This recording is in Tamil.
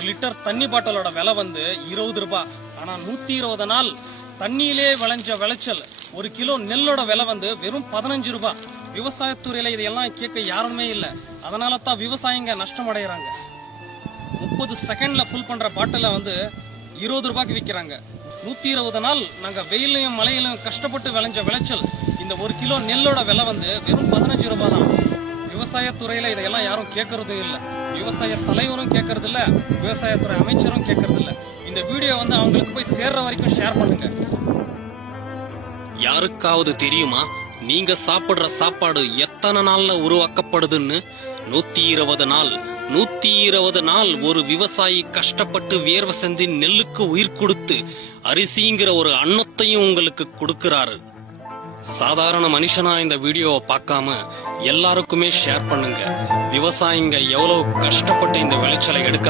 ஒரு லிட்டர் தண்ணி பாட்டிலோட விலை வந்து 20 ரூபாய். ஆனா 120 நாள் தண்ணியிலே விளைஞ்ச விளைச்சல் ஒரு கிலோ நெல்லோட விலை வந்து வெறும் 15 ரூபாய். விவசாயத்துறையில இதெல்லாம் கேட்க யாருமே இல்ல. அதனால தான் விவசாயிங்க நஷ்டம் அடைகிறாங்க. 30 செகண்ட்ல ஃபுல் பண்ற பாட்டில வந்து 20 ரூபாய்க்கு விற்கிறாங்க. 120 நாள் நாங்க வெயிலையும் மழையிலும் கஷ்டப்பட்டு விளைஞ்ச விளைச்சல் இந்த ஒரு கிலோ நெல்லோட விலை வந்து வெறும் 15 ரூபாய் தான். விவசாயத்துறையில இதையெல்லாம் யாரும் கேட்கறதும் இல்ல. விவசாய தலைவரும் கேட்கறது இல்ல, விவசாயத்துறை அமைச்சரும் கேட்கறது இல்ல. இந்த வீடியோ வந்து அவங்களுக்கு போய் சேர்ற வரைக்கும் ஷேர் பண்ணுங்க. யாருக்காவது தெரியுமா நீங்க சாப்பிடுற சாப்பாடு எத்தனை நாள்ல உருவாக்கப்படுதுன்னு? 120 நாள். 120 நாள் ஒரு விவசாயி கஷ்டப்பட்டு வியர்வை செஞ்சு நெல்லுக்கு உயிர் கொடுத்து அரிசிங்கிற ஒரு அன்னத்தையும் உங்களுக்கு கொடுக்கிறாரு. சாதாரண மனுஷனா இந்த வீடியோவை பார்க்காம எல்லாருக்குமே ஷேர் பண்ணுங்க. விவசாயிங்க எவ்வளவு கஷ்டப்பட்டு இந்த விளைச்சலை எடுக்கிறாங்க.